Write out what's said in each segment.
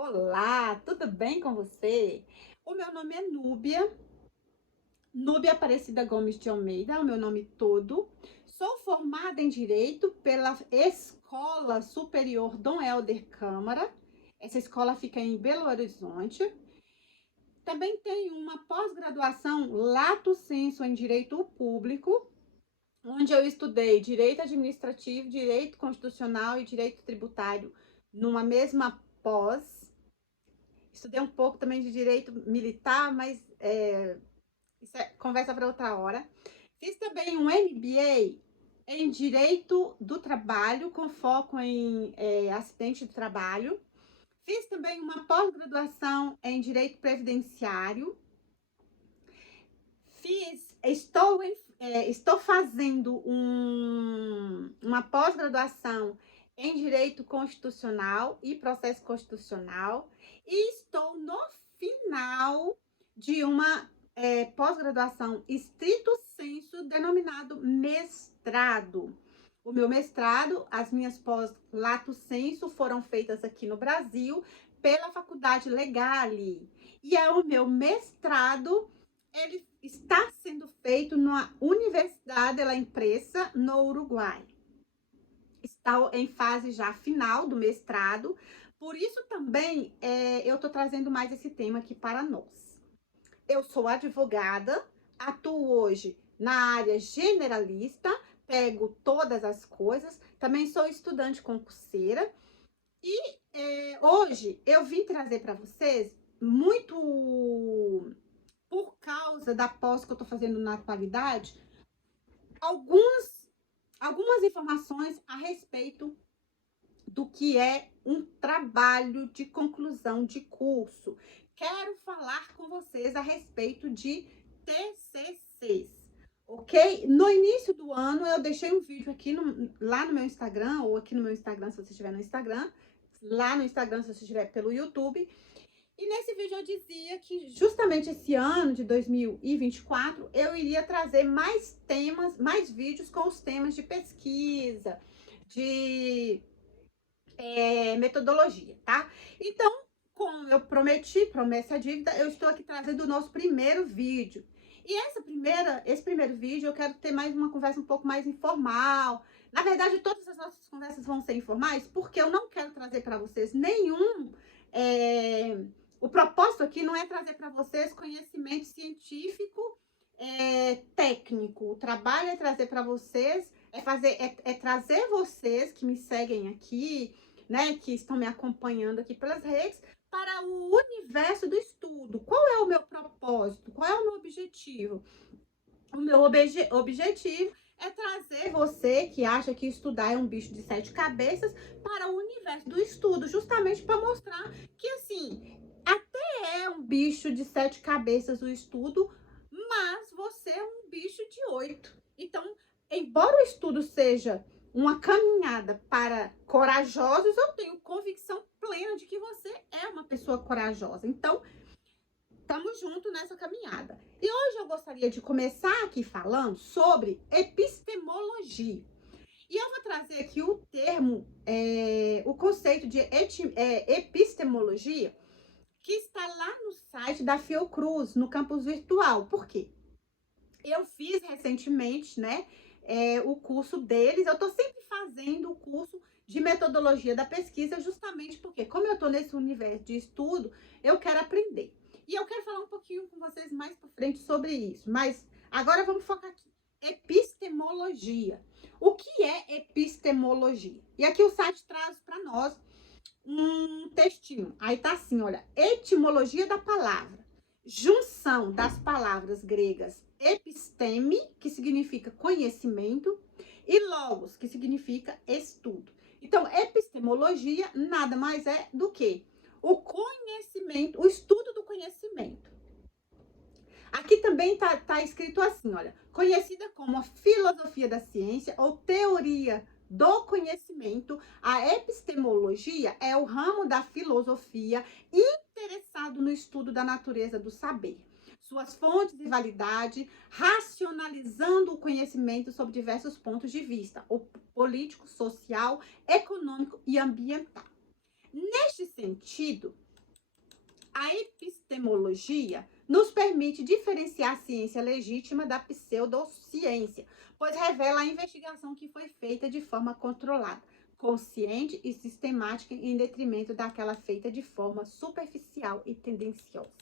Olá, tudo bem com você? O meu nome é Núbia Aparecida Gomes de Almeida, é o meu nome todo. Sou formada em Direito pela Escola Superior Dom Helder Câmara. Essa escola fica em Belo Horizonte. Também tenho uma pós-graduação Lato Sensu em Direito Público, onde eu estudei Direito Administrativo, Direito Constitucional e Direito Tributário numa mesma pós. Estudei um pouco também de direito militar, mas isso é conversa para outra hora. Fiz também um MBA em direito do trabalho, com foco em acidente de trabalho. Fiz também uma pós-graduação em direito previdenciário. Estou fazendo uma pós-graduação em direito constitucional e processo constitucional e estou no final de uma pós-graduação estrito sensu denominado mestrado. O meu mestrado, as minhas pós lato sensu foram feitas aqui no Brasil pela Faculdade Legale e é o meu mestrado. Ele está sendo feito na Universidade La Impresa, no Uruguai. Está em fase já final do mestrado, por isso também eu estou trazendo mais esse tema aqui para nós. Eu sou advogada, atuo hoje na área generalista, pego todas as coisas, também sou estudante concurseira e hoje eu vim trazer para vocês muito por causa da pós que eu tô fazendo na atualidade, algumas informações a respeito do que é um trabalho de conclusão de curso. Quero falar com vocês a respeito de TCCs, ok? No início do ano, eu deixei um vídeo aqui lá no meu Instagram, ou aqui no meu Instagram, se você estiver no Instagram, lá no Instagram, se você estiver pelo YouTube. E nesse vídeo eu dizia que justamente esse ano de 2024 eu iria trazer mais temas, mais vídeos com os temas de pesquisa, de metodologia, tá? Então, como eu prometi, promessa é dívida, eu estou aqui trazendo o nosso primeiro vídeo. E esse primeiro vídeo eu quero ter mais uma conversa um pouco mais informal. Na verdade, todas as nossas conversas vão ser informais, porque eu não quero trazer para vocês nenhum... O propósito aqui não é trazer para vocês conhecimento científico técnico. O trabalho é trazer para vocês, trazer vocês que me seguem aqui, né, que estão me acompanhando aqui pelas redes, para o universo do estudo. Qual é o meu propósito? Qual é o meu objetivo? O meu objetivo é trazer você que acha que estudar é um bicho de 7 cabeças para o universo do estudo, justamente para mostrar que, assim, até é um bicho de 7 cabeças o estudo, mas você é um bicho de 8. Então, embora o estudo seja uma caminhada para corajosos, eu tenho convicção plena de que você é uma pessoa corajosa. Então, estamos juntos nessa caminhada. E hoje eu gostaria de começar aqui falando sobre epistemologia. E eu vou trazer aqui o termo, o conceito de epistemologia, que está lá no site da Fiocruz, no campus virtual. Por quê? Eu fiz recentemente, né, o curso deles. Eu estou sempre fazendo o curso de metodologia da pesquisa, justamente porque, como eu estou nesse universo de estudo, eu quero aprender. E eu quero falar um pouquinho com vocês mais para frente sobre isso. Mas agora vamos focar aqui. Epistemologia. O que é epistemologia? E aqui o site traz para nós um textinho. Aí tá assim, olha, etimologia da palavra. Junção das palavras gregas episteme, que significa conhecimento, e logos, que significa estudo. Então, epistemologia nada mais é do que o conhecimento, o estudo do conhecimento. Aqui também tá escrito assim, olha, conhecida como a filosofia da ciência ou teoria do conhecimento, a epistemologia é o ramo da filosofia interessado no estudo da natureza do saber, suas fontes e validade, racionalizando o conhecimento sob diversos pontos de vista, o político, social, econômico e ambiental. Neste sentido, A epistemologia nos permite diferenciar a ciência legítima da pseudociência, pois revela a investigação que foi feita de forma controlada, consciente e sistemática em detrimento daquela feita de forma superficial e tendenciosa.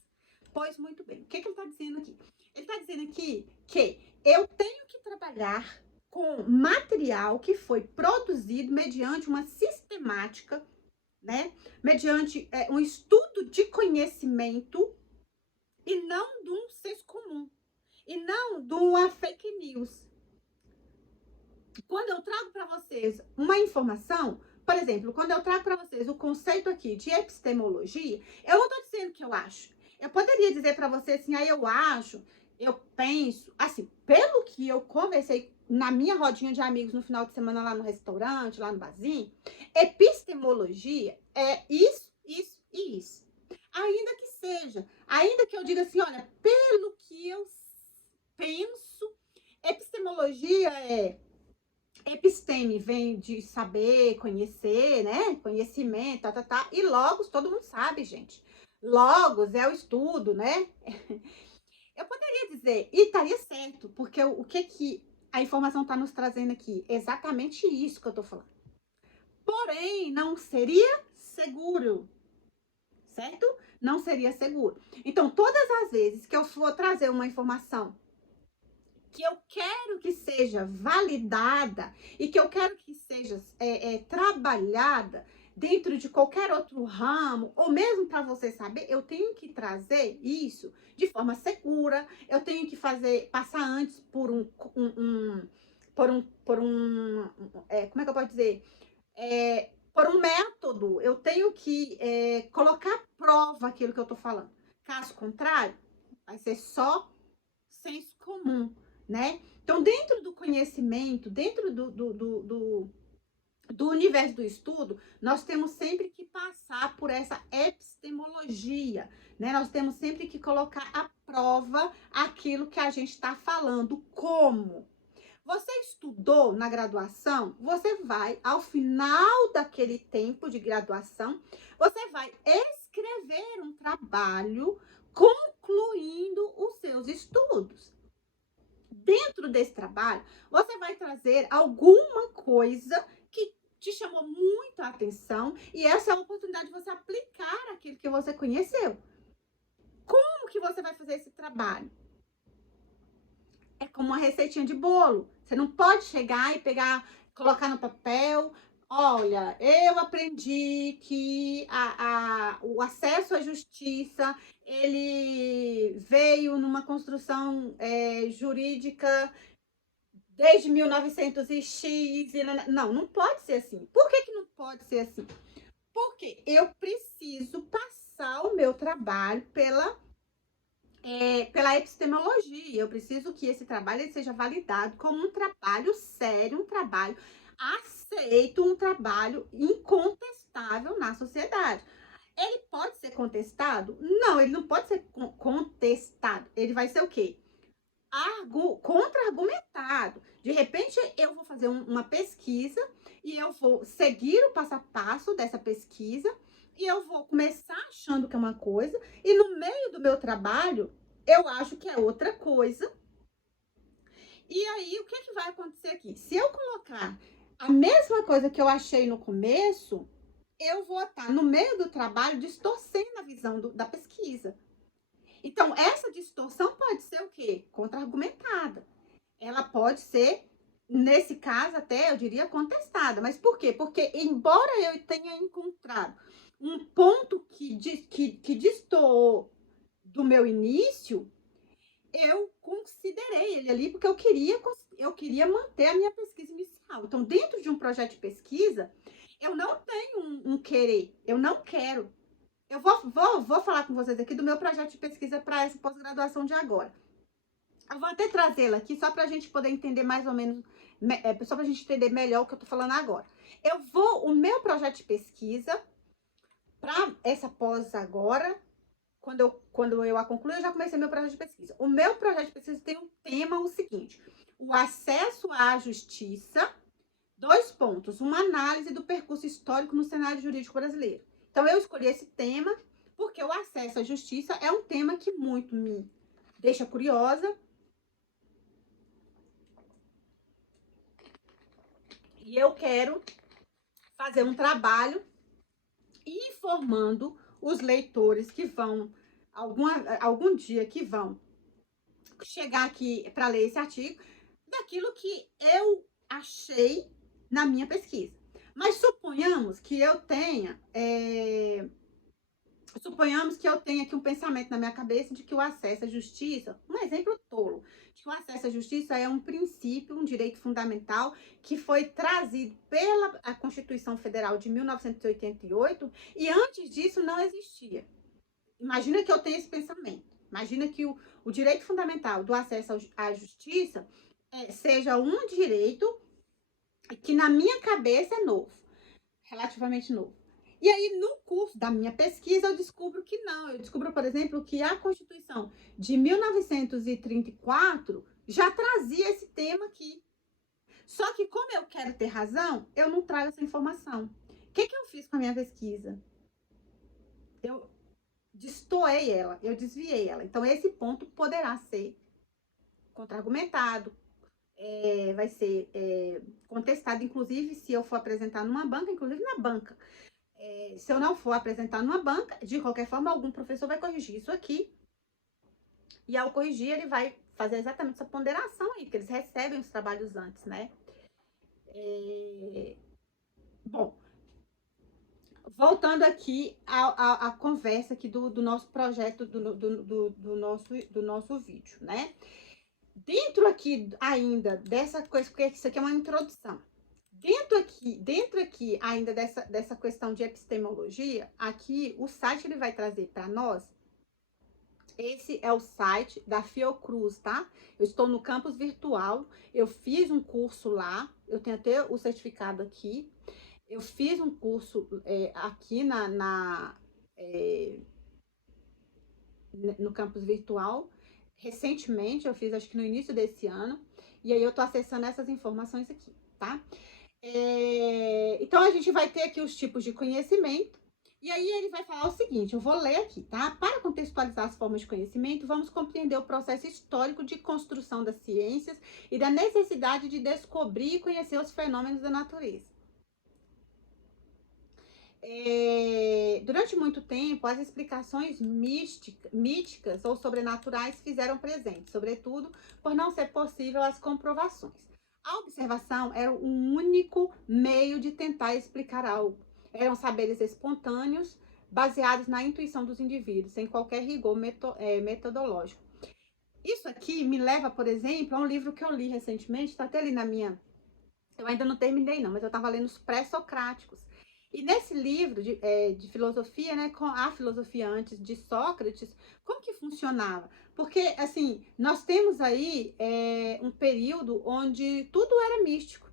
Pois muito bem, o que ele está dizendo aqui? Ele está dizendo aqui que eu tenho que trabalhar com material que foi produzido mediante uma sistemática, né? Mediante um estudo de conhecimento e não de um senso comum, e não de uma fake news. Quando eu trago para vocês uma informação, por exemplo, quando eu trago para vocês o conceito aqui de epistemologia, eu não estou dizendo que eu acho. Eu poderia dizer para vocês assim, eu acho, eu penso, assim, pelo que eu conversei na minha rodinha de amigos no final de semana lá no restaurante, lá no barzinho, epistemologia é isso, isso e isso. Ainda que eu diga assim, olha, pelo que eu penso, epistemologia é episteme vem de saber, conhecer, né? Conhecimento, E logos, todo mundo sabe, gente. Logos é o estudo, né? Eu poderia dizer, e estaria certo, porque o que a informação está nos trazendo aqui? Exatamente isso que eu estou falando. Porém, não seria seguro, certo? Não seria seguro. Então, todas as vezes que eu for trazer uma informação que eu quero que seja validada e que eu quero que seja trabalhada dentro de qualquer outro ramo, ou mesmo para você saber, eu tenho que trazer isso de forma segura, eu tenho que passar antes por como é que eu posso dizer? Por um método, eu tenho que colocar à prova aquilo que eu estou falando. Caso contrário, vai ser só senso comum, né? Então, dentro do conhecimento, dentro do universo do estudo, nós temos sempre que passar por essa epistemologia, né? Nós temos sempre que colocar à prova aquilo que a gente está falando. Como? Você estudou na graduação, você vai, ao final daquele tempo de graduação, você vai escrever um trabalho concluindo os seus estudos. Dentro desse trabalho, você vai trazer alguma coisa que te chamou muito a atenção e essa é a oportunidade de você aplicar aquilo que você conheceu. Como que você vai fazer esse trabalho? É como uma receitinha de bolo. Você não pode chegar e colocar no papel. Olha, eu aprendi que o acesso à justiça, ele veio numa construção jurídica desde 1900 e X. Não, não pode ser assim. Por que não pode ser assim? Porque eu preciso passar o meu trabalho pela epistemologia. Eu preciso que esse trabalho seja validado como um trabalho sério, um trabalho aceito, um trabalho incontestável na sociedade. Ele pode ser contestado? Não, ele não pode ser contestado. Ele vai ser o quê? Contra-argumentado. De repente, eu vou fazer uma pesquisa e eu vou seguir o passo a passo dessa pesquisa e eu vou começar achando que é uma coisa e no meio do meu trabalho eu acho que é outra coisa. E aí, o que vai acontecer aqui? Se eu colocar a mesma coisa que eu achei no começo, eu vou estar no meio do trabalho distorcendo a visão da pesquisa. Então, essa distorção pode ser o quê? Contra-argumentada. Ela pode ser, nesse caso, até, eu diria, contestada. Mas por quê? Porque, embora eu tenha encontrado um ponto que destoou do meu início, eu considerei ele ali porque eu queria manter a minha pesquisa inicial. Então, dentro de um projeto de pesquisa, eu não tenho um querer, eu não quero. Eu vou falar com vocês aqui do meu projeto de pesquisa para essa pós-graduação de agora. Eu vou até trazê-la aqui só para a gente poder entender mais ou menos, só para a gente entender melhor o que eu estou falando agora. O meu projeto de pesquisa para essa pós agora, quando eu a concluir, eu já comecei meu projeto de pesquisa. O meu projeto de pesquisa tem um tema o seguinte: o acesso à justiça, 2 pontos, uma análise do percurso histórico no cenário jurídico brasileiro. Então, eu escolhi esse tema porque o acesso à justiça é um tema que muito me deixa curiosa. E eu quero fazer um trabalho informando os leitores que vão, algum dia que vão chegar aqui para ler esse artigo, daquilo que eu achei na minha pesquisa. Mas suponhamos que eu tenha aqui um pensamento na minha cabeça de que o acesso à justiça, um exemplo tolo, de que o acesso à justiça é um princípio, um direito fundamental que foi trazido pela a Constituição Federal de 1988 e antes disso não existia. Imagina que eu tenho esse pensamento. Imagina que o direito fundamental do acesso à justiça seja um direito que na minha cabeça é novo, relativamente novo. E aí, no curso da minha pesquisa, eu descubro que não. Eu descubro, por exemplo, que a Constituição de 1934 já trazia esse tema aqui. Só que, como eu quero ter razão, eu não trago essa informação. O que eu fiz com a minha pesquisa? Eu destoei ela, eu desviei ela. Então, esse ponto poderá ser contra-argumentado, vai ser contestado, inclusive, se eu for apresentar numa banca, inclusive na banca. Se eu não for apresentar numa banca, de qualquer forma, algum professor vai corrigir isso aqui. E ao corrigir, ele vai fazer exatamente essa ponderação aí, porque eles recebem os trabalhos antes, né? Bom, voltando aqui à conversa aqui do nosso projeto, do nosso vídeo, né? Dentro aqui ainda dessa coisa, porque isso aqui é uma introdução. Dentro aqui ainda dessa questão de epistemologia, aqui o site ele vai trazer para nós. Esse é o site da Fiocruz, tá? Eu estou no campus virtual, eu fiz um curso lá, eu tenho até o certificado aqui. Eu fiz um curso aqui no campus virtual, recentemente, eu fiz acho que no início desse ano, e aí eu tô acessando essas informações aqui, tá? Então, a gente vai ter aqui os tipos de conhecimento, e aí ele vai falar o seguinte, eu vou ler aqui, tá? Para contextualizar as formas de conhecimento, vamos compreender o processo histórico de construção das ciências e da necessidade de descobrir e conhecer os fenômenos da natureza. Durante muito tempo, as explicações místicas ou sobrenaturais fizeram presente, sobretudo por não ser possível as comprovações. A observação era o único meio de tentar explicar algo. Eram saberes espontâneos, baseados na intuição dos indivíduos, sem qualquer rigor metodológico. Isso aqui me leva, por exemplo, a um livro que eu li recentemente, está até ali na minha... Eu ainda não terminei não, mas eu estava lendo os pré-socráticos. E nesse livro de filosofia, né, com a filosofia antes de Sócrates, como que funcionava? Porque, assim, nós temos aí um período onde tudo era místico,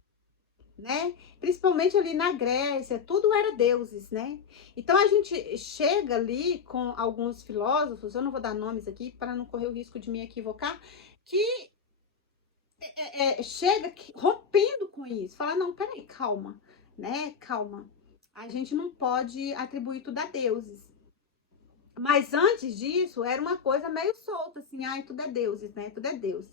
né? Principalmente ali na Grécia, tudo era deuses, né? Então, a gente chega ali com alguns filósofos, eu não vou dar nomes aqui para não correr o risco de me equivocar, que chega rompendo com isso, fala, não, peraí, calma, né? Calma. A gente não pode atribuir tudo a deuses. Mas antes disso, era uma coisa meio solta, assim, ai, tudo é deuses, né? Tudo é deuses.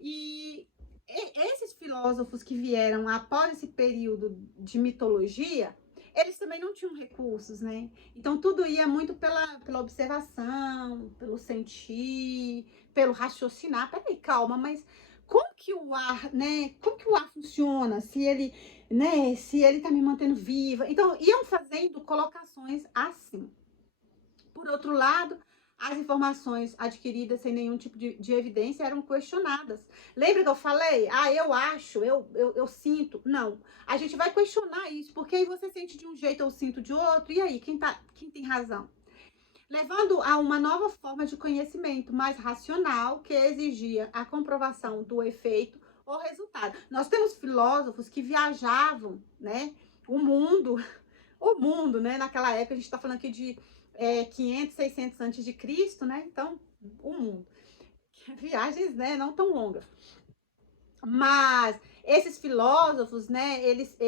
E esses filósofos que vieram após esse período de mitologia, eles também não tinham recursos, né? Então tudo ia muito pela observação, pelo sentir, pelo raciocinar. Peraí, calma, mas como que o ar, né? Como que o ar funciona? Se ele, né? Se ele tá me mantendo viva. Então, iam fazendo colocações assim. Por outro lado, as informações adquiridas sem nenhum tipo de evidência eram questionadas. Lembra que eu falei? Ah, eu acho, eu sinto. Não. A gente vai questionar isso, porque aí você sente de um jeito, eu sinto de outro. E aí, quem tem razão? Levando a uma nova forma de conhecimento mais racional, que exigia a comprovação do efeito ou resultado. Nós temos filósofos que viajavam, né, o mundo, né, naquela época, a gente está falando aqui de 500, 600 antes de Cristo, né, então, o mundo. Viagens, né, não tão longas. Mas esses filósofos, né, eles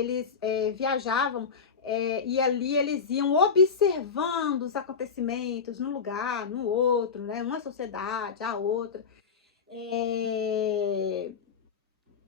viajavam e ali eles iam observando os acontecimentos num lugar, no outro, né? Uma sociedade, a outra, é,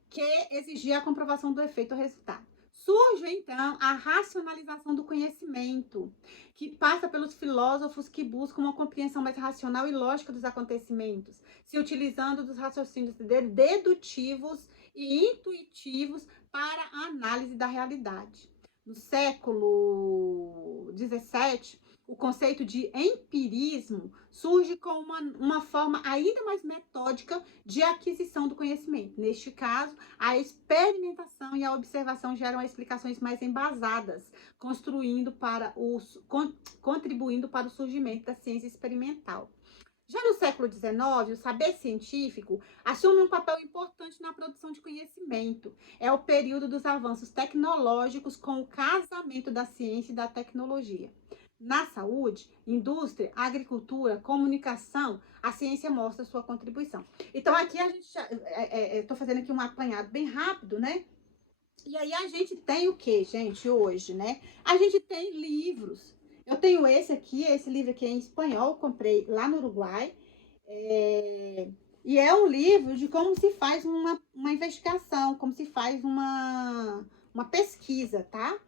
que exigia a comprovação do efeito ou resultado. Surge, então, a racionalização do conhecimento, que passa pelos filósofos que buscam uma compreensão mais racional e lógica dos acontecimentos, se utilizando dos raciocínios dedutivos e intuitivos para a análise da realidade. No século XVII, o conceito de empirismo surge como uma forma ainda mais metódica de aquisição do conhecimento. Neste caso, a experimentação e a observação geram explicações mais embasadas, contribuindo para o surgimento da ciência experimental. Já no século XIX, o saber científico assume um papel importante na produção de conhecimento. É o período dos avanços tecnológicos com o casamento da ciência e da tecnologia. Na saúde, indústria, agricultura, comunicação, a ciência mostra sua contribuição. Então, aqui a gente estou fazendo aqui um apanhado bem rápido, né? E aí a gente tem o que, gente, hoje, né? A gente tem livros. Eu tenho esse livro aqui é em espanhol, comprei lá no Uruguai. E é um livro de como se faz uma investigação, como se faz uma pesquisa, tá?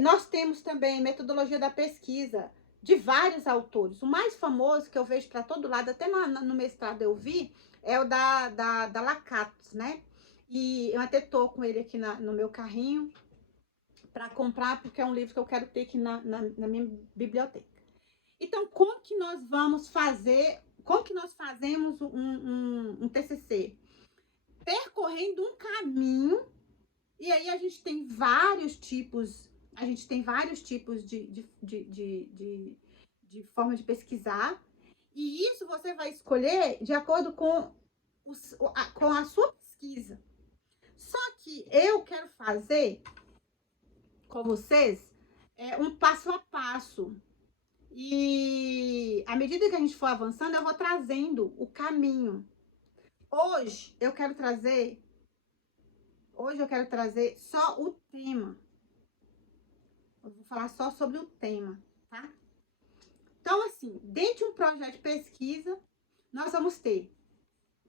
Nós temos também metodologia da pesquisa de vários autores. O mais famoso que eu vejo para todo lado, até no mestrado eu vi, é o da Lakatos, né? E eu até tô com ele aqui no meu carrinho para comprar, porque é um livro que eu quero ter aqui na minha biblioteca. Então, como que nós vamos fazer, como que nós fazemos um TCC? Percorrendo um caminho, e aí a gente tem vários tipos de forma de pesquisar, e isso você vai escolher de acordo com a sua pesquisa. Só que eu quero fazer com vocês um passo a passo. E à medida que a gente for avançando, eu vou trazendo o caminho. Hoje eu quero trazer só o tema. Eu vou falar só sobre o tema, tá? Então, assim, dentro de um projeto de pesquisa, nós vamos ter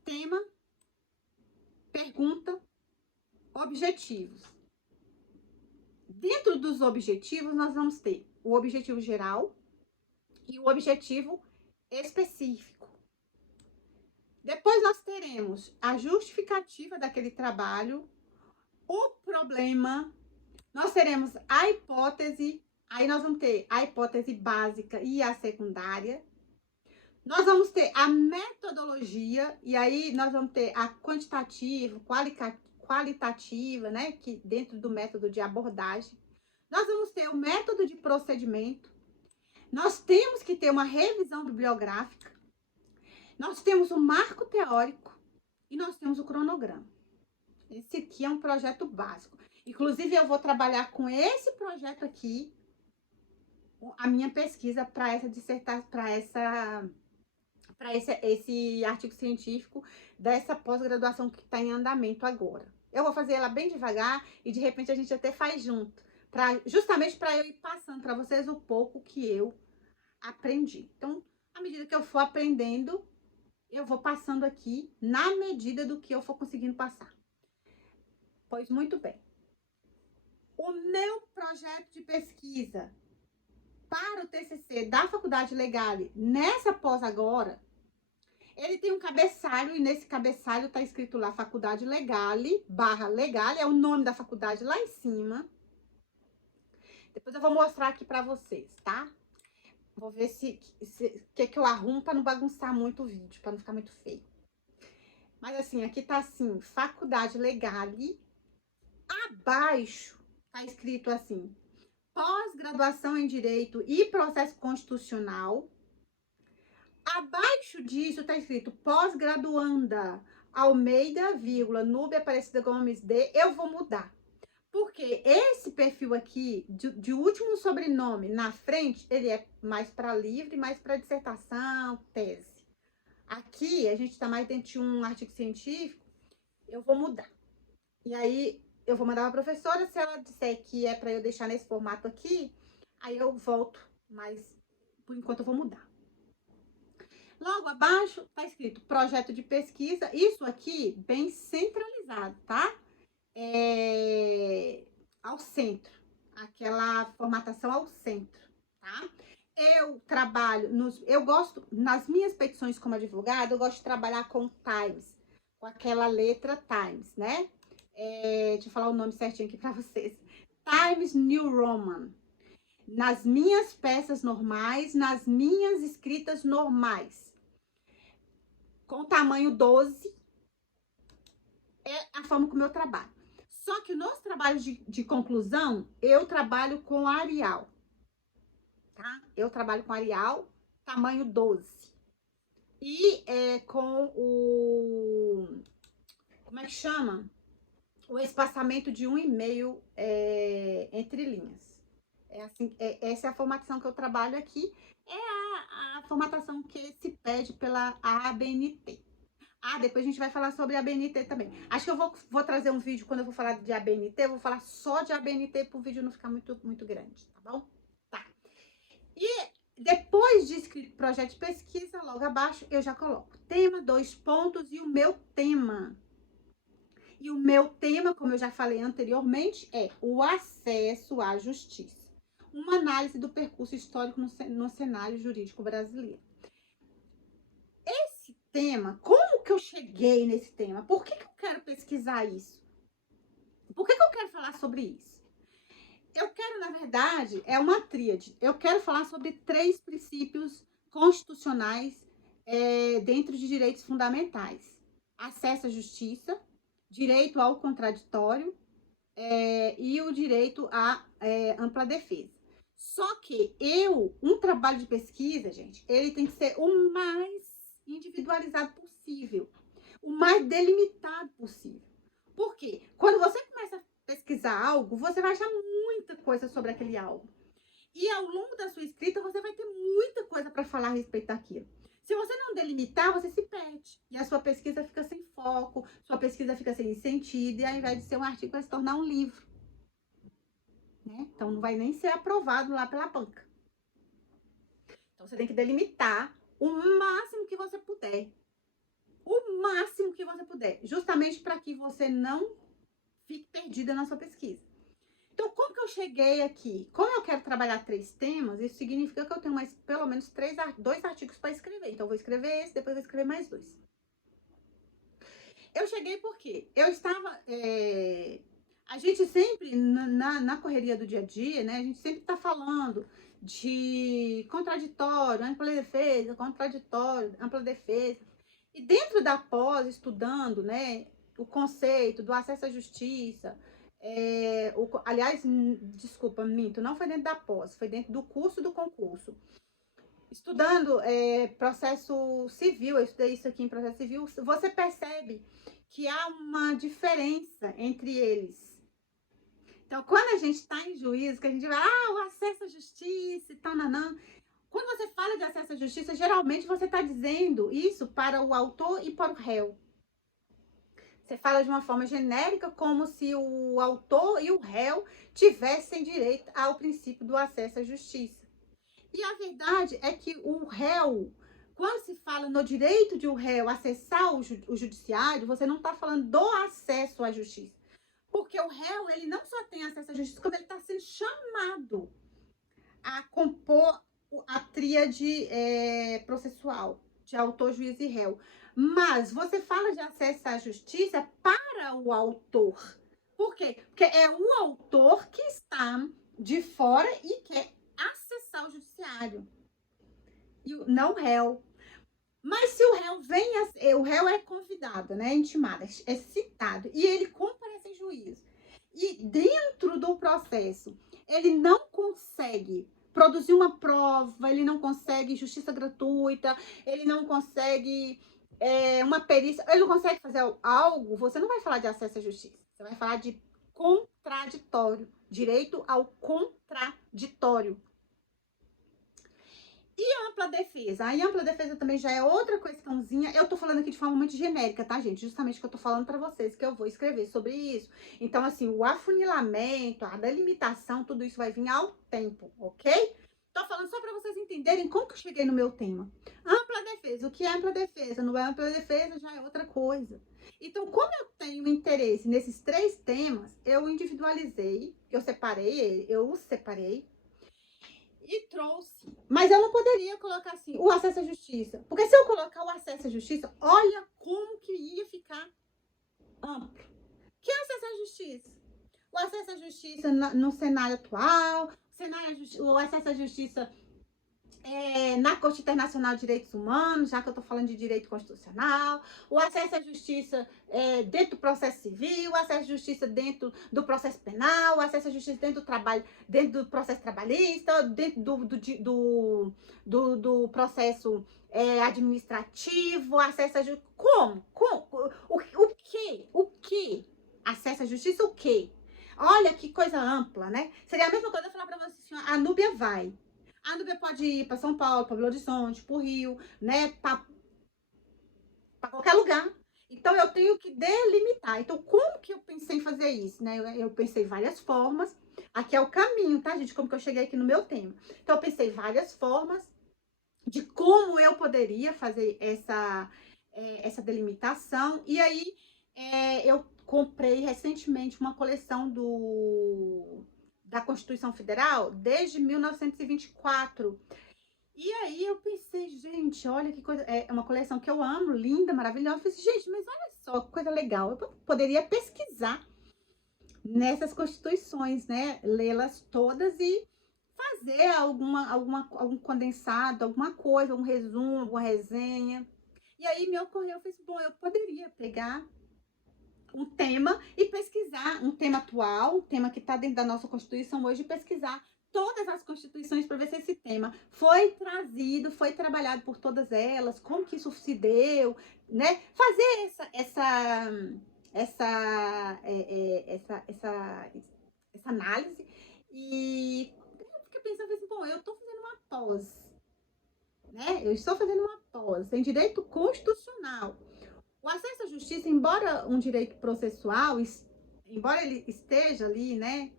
tema, pergunta, objetivos. Dentro dos objetivos, nós vamos ter o objetivo geral e o objetivo específico. Depois nós teremos a justificativa daquele trabalho, o problema, nós teremos a hipótese, aí nós vamos ter a hipótese básica e a secundária. Nós vamos ter a metodologia, e aí nós vamos ter a quantitativa, qualitativa, né, que dentro do método de abordagem. Nós vamos ter o método de procedimento. Nós temos que ter uma revisão bibliográfica. Nós temos o marco teórico e nós temos o cronograma. Esse aqui é um projeto básico. Inclusive, eu vou trabalhar com esse projeto aqui, a minha pesquisa para essa dissertação, para esse artigo científico dessa pós-graduação que está em andamento agora. Eu vou fazer ela bem devagar e de repente a gente até faz junto, justamente para eu ir passando para vocês o pouco que eu aprendi. Então, à medida que eu for aprendendo, eu vou passando aqui na medida do que eu for conseguindo passar. Pois muito bem. O meu projeto de pesquisa para o TCC da Faculdade Legale, nessa pós agora, ele tem um cabeçalho, e nesse cabeçalho está escrito lá Faculdade Legale, /Legale, é o nome da faculdade lá em cima. Depois eu vou mostrar aqui para vocês, tá? Vou ver que eu arrumo para não bagunçar muito o vídeo, para não ficar muito feio. Mas assim, aqui tá assim, Faculdade Legale. Abaixo tá escrito assim, pós-graduação em Direito e Processo Constitucional. Abaixo disso tá escrito pós-graduanda Almeida, Núbia Aparecida Gomes D. Eu vou mudar. Porque esse perfil aqui, de último sobrenome na frente, ele é mais para livre, mais para dissertação, tese. Aqui, a gente está mais dentro de um artigo científico, eu vou mudar. E aí, eu vou mandar pra professora, se ela disser que é para eu deixar nesse formato aqui, aí eu volto, mas por enquanto eu vou mudar. Logo abaixo tá escrito projeto de pesquisa, isso aqui bem centralizado, tá? Ao centro, aquela formatação ao centro, tá? Eu trabalho eu gosto, nas minhas petições como advogada, eu gosto de trabalhar com Times, com aquela letra Times, né? Deixa eu falar o nome certinho aqui para vocês. Times New Roman. Nas minhas peças normais, nas minhas escritas normais. Com tamanho 12, é a forma como eu trabalho. Só que nos trabalhos de conclusão, eu trabalho com Arial. Tá? Eu trabalho com Arial, tamanho 12. E com o... Como é que chama? O espaçamento de 1,5 entre linhas. Assim, essa é a formatação que eu trabalho aqui. É a formatação que se pede pela ABNT. Depois a gente vai falar sobre a ABNT também. Acho que eu vou trazer um vídeo, quando eu vou falar de ABNT, eu vou falar só de ABNT para o vídeo não ficar muito, muito grande, tá bom? Tá. E depois de escrito projeto de pesquisa, logo abaixo, eu já coloco tema, 2 pontos e o meu tema. E o meu tema, como eu já falei anteriormente, é o acesso à justiça. Uma análise do percurso histórico no cenário jurídico brasileiro. Esse tema, como que eu cheguei nesse tema? Por que eu quero pesquisar isso? Por que eu quero falar sobre isso? Eu quero, na verdade, é uma tríade. Eu quero falar sobre 3 princípios constitucionais dentro de direitos fundamentais. Acesso à justiça, direito ao contraditório e o direito à ampla defesa. Só que um trabalho de pesquisa, gente, ele tem que ser o mais individualizado possível, o mais delimitado possível. Por quê? Quando você começa a pesquisar algo, você vai achar muita coisa sobre aquele algo. E ao longo da sua escrita, você vai ter muita coisa para falar a respeito daquilo. Se você não delimitar, você se perde. E a sua pesquisa fica sem foco, sua pesquisa fica sem sentido, e ao invés de ser um artigo, vai se tornar um livro. Né? Então, não vai nem ser aprovado lá pela banca. Então, você tem que delimitar o máximo que você puder. O máximo que você puder. Justamente para que você não fique perdida na sua pesquisa. Então, como que eu cheguei aqui? Como eu quero trabalhar 3 temas, isso significa que eu tenho pelo menos 2 artigos para escrever. Então, eu vou escrever esse, depois eu vou escrever mais 2. Eu cheguei porque eu estava... a gente sempre, na correria do dia a dia, né? A gente sempre está falando de contraditório, ampla defesa, contraditório, ampla defesa. E dentro da pós, estudando, né, o conceito do acesso à justiça, aliás, desculpa, minto, não foi dentro da pós, foi dentro do curso do concurso. Estudando processo civil, eu estudei isso aqui em processo civil, você percebe que há uma diferença entre eles. Então, quando a gente está em juízo, que a gente vai, o acesso à justiça e tal, nanã. Quando você fala de acesso à justiça, geralmente você está dizendo isso para o autor e para o réu. Você fala de uma forma genérica, como se o autor e o réu tivessem direito ao princípio do acesso à justiça. E a verdade é que o réu, quando se fala no direito de o réu acessar o judiciário, você não está falando do acesso à justiça. Porque o réu, ele não só tem acesso à justiça, como ele está sendo chamado a compor a tríade processual de autor, juiz e réu. Mas você fala de acesso à justiça para o autor. Por quê? Porque é o autor que está de fora e quer acessar o judiciário. E não o réu. Mas se o réu o réu é convidado, né, intimado, é citado, e ele comparece em juízo, e dentro do processo, ele não consegue produzir uma prova, ele não consegue justiça gratuita, ele não consegue uma perícia, ele não consegue fazer algo, você não vai falar de acesso à justiça, você vai falar de contraditório, direito ao contraditório. E a ampla defesa. Aí ampla defesa também já é outra questãozinha. Eu tô falando aqui de forma muito genérica, tá, gente? Justamente que eu tô falando pra vocês que eu vou escrever sobre isso. Então, assim, o afunilamento, a delimitação, tudo isso vai vir ao tempo, ok? Tô falando só pra vocês entenderem como que eu cheguei no meu tema. Ampla defesa. O que é ampla defesa? Não é ampla defesa, já é outra coisa. Então, como eu tenho interesse nesses 3 temas, eu individualizei, eu os separei e trouxe. Mas eu não poderia colocar assim, o acesso à justiça. Porque se eu colocar o acesso à justiça, olha como que ia ficar amplo. Que é acesso à justiça? O acesso à justiça no cenário atual, o acesso à justiça na Corte Internacional de Direitos Humanos, já que eu estou falando de direito constitucional, o acesso à justiça dentro do processo civil, o acesso à justiça dentro do processo penal, o acesso à justiça dentro do trabalho, dentro do processo trabalhista, dentro do processo administrativo, acesso à justiça. Como? O quê? O quê? Acesso à justiça, o quê? Olha que coisa ampla, né? Seria a mesma coisa eu falar para você assim, a Núbia vai. A Núbia pode ir para São Paulo, para Belo Horizonte, para o Rio, né? Para qualquer lugar. Então, eu tenho que delimitar. Então, como que eu pensei em fazer isso, né? Eu pensei várias formas. Aqui é o caminho, tá, gente? Como que eu cheguei aqui no meu tema. Então, eu pensei várias formas de como eu poderia fazer essa delimitação. E aí, eu comprei recentemente uma coleção da Constituição Federal desde 1924. E aí eu pensei, gente, olha que coisa. É uma coleção que eu amo, linda, maravilhosa. Eu pensei, gente, mas olha só que coisa legal. Eu poderia pesquisar nessas constituições, né? Lê-las todas e fazer algum condensado, alguma coisa, um resumo, alguma resenha. E aí me ocorreu, eu pensei, bom, eu poderia pegar um tema e pesquisar um tema atual, um tema que está dentro da nossa Constituição hoje, pesquisar todas as constituições para ver se esse tema foi trazido, foi trabalhado por todas elas, como que isso se deu, né? Fazer essa análise. E eu fiquei pensando assim, bom, eu estou fazendo uma pós, né? Eu estou fazendo uma pós em direito constitucional. O acesso à justiça, embora um direito processual, embora ele esteja ali, né,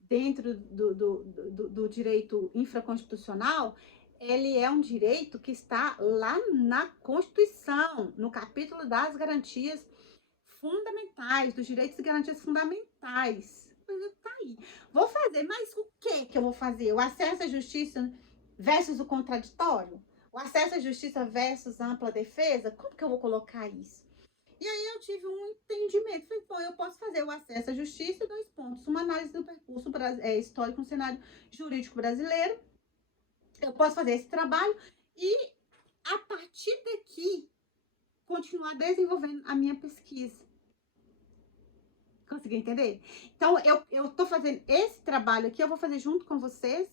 dentro do direito infraconstitucional, ele é um direito que está lá na Constituição, no capítulo das garantias fundamentais, dos direitos e garantias fundamentais. Tá aí. Vou fazer, mas o que eu vou fazer? O acesso à justiça versus o contraditório? O acesso à justiça versus a ampla defesa? Como que eu vou colocar isso? E aí eu tive um entendimento. Falei, pô, eu posso fazer o acesso à justiça, 2 pontos. Uma análise do percurso histórico no cenário jurídico brasileiro. Eu posso fazer esse trabalho e, a partir daqui, continuar desenvolvendo a minha pesquisa. Conseguiu entender? Então, eu tô fazendo esse trabalho aqui, eu vou fazer junto com vocês.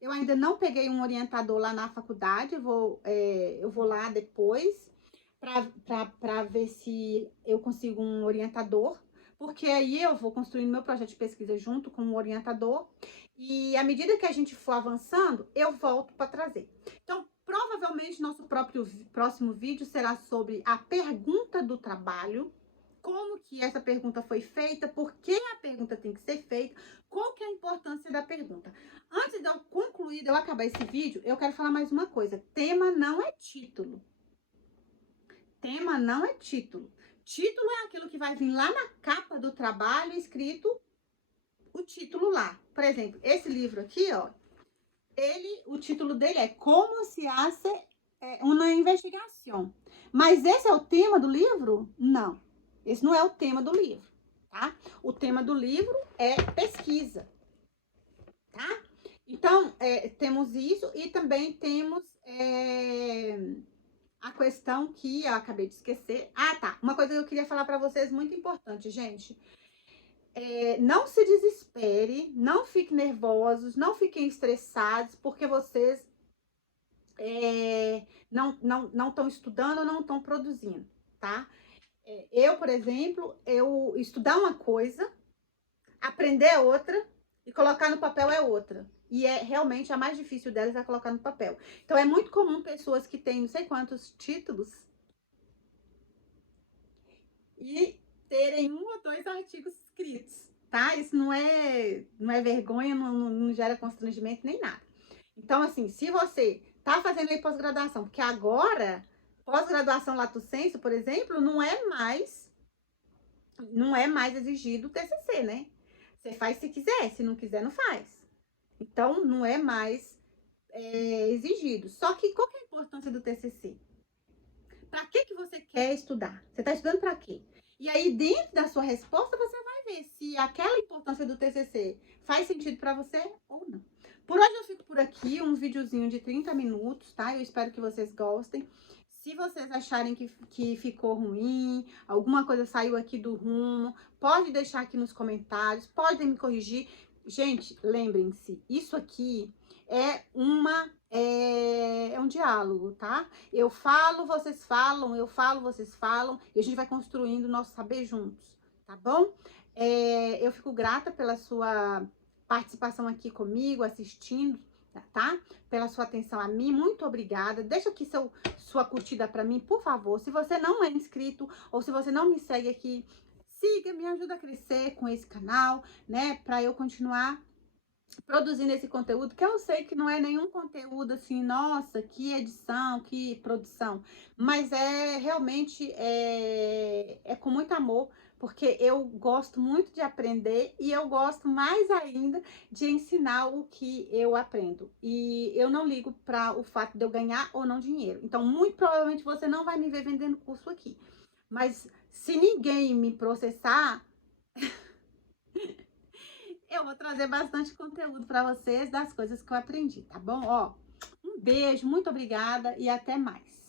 Eu ainda não peguei um orientador lá na faculdade, eu vou lá depois para ver se eu consigo um orientador, porque aí eu vou construindo meu projeto de pesquisa junto com o orientador, e à medida que a gente for avançando, eu volto para trazer. Então, provavelmente, nosso próximo vídeo será sobre a pergunta do trabalho, como que essa pergunta foi feita, por que a pergunta tem que ser feita, qual que é a importância da pergunta. Antes de eu concluir, de eu acabar esse vídeo, eu quero falar mais uma coisa. Tema não é título. Tema não é título. Título é aquilo que vai vir lá na capa do trabalho, escrito o título lá. Por exemplo, esse livro aqui, ó, o título dele é Como se hace uma investigação. Mas esse é o tema do livro? Não. Esse não é o tema do livro, tá? O tema do livro é pesquisa, tá? Então, temos isso e também temos a questão que eu acabei de esquecer. Ah, tá. Uma coisa que eu queria falar para vocês muito importante, gente. Não se desespere, não fiquem nervosos, não fiquem estressados, porque vocês não estão estudando ou não estão produzindo, tá? Eu, por exemplo, estudar uma coisa, aprender outra e colocar no papel é outra. e é realmente a mais difícil delas é colocar no papel. Então é muito comum pessoas que têm não sei quantos títulos e terem 1 ou 2 artigos escritos, tá? Isso não é vergonha, não gera constrangimento nem nada. Então, assim, se você tá fazendo aí pós-graduação, porque agora, pós-graduação lato sensu, por exemplo, não é mais exigido o TCC, né? Você faz se quiser, se não quiser, não faz. Então, não é mais exigido. Só que qual que é a importância do TCC? Para que você quer estudar? Você está estudando para quê? E aí, dentro da sua resposta, você vai ver se aquela importância do TCC faz sentido para você ou não. Por hoje eu fico por aqui, um videozinho de 30 minutos, tá? Eu espero que vocês gostem. Se vocês acharem que ficou ruim, alguma coisa saiu aqui do rumo, pode deixar aqui nos comentários, podem me corrigir. Gente, lembrem-se, isso aqui é um diálogo, tá? Eu falo, vocês falam, eu falo, vocês falam, e a gente vai construindo o nosso saber juntos, tá bom? Eu fico grata pela sua participação aqui comigo, assistindo, tá? Pela sua atenção a mim, muito obrigada. Deixa aqui sua curtida pra mim, por favor. Se você não é inscrito ou se você não me segue aqui, siga, me ajuda a crescer com esse canal, né? Pra eu continuar produzindo esse conteúdo, que eu sei que não é nenhum conteúdo assim, nossa, que edição, que produção, mas realmente com muito amor, porque eu gosto muito de aprender e eu gosto mais ainda de ensinar o que eu aprendo. E eu não ligo para o fato de eu ganhar ou não dinheiro. Então, muito provavelmente você não vai me ver vendendo curso aqui. Mas se ninguém me processar, eu vou trazer bastante conteúdo para vocês das coisas que eu aprendi, tá bom? Ó, um beijo, muito obrigada e até mais.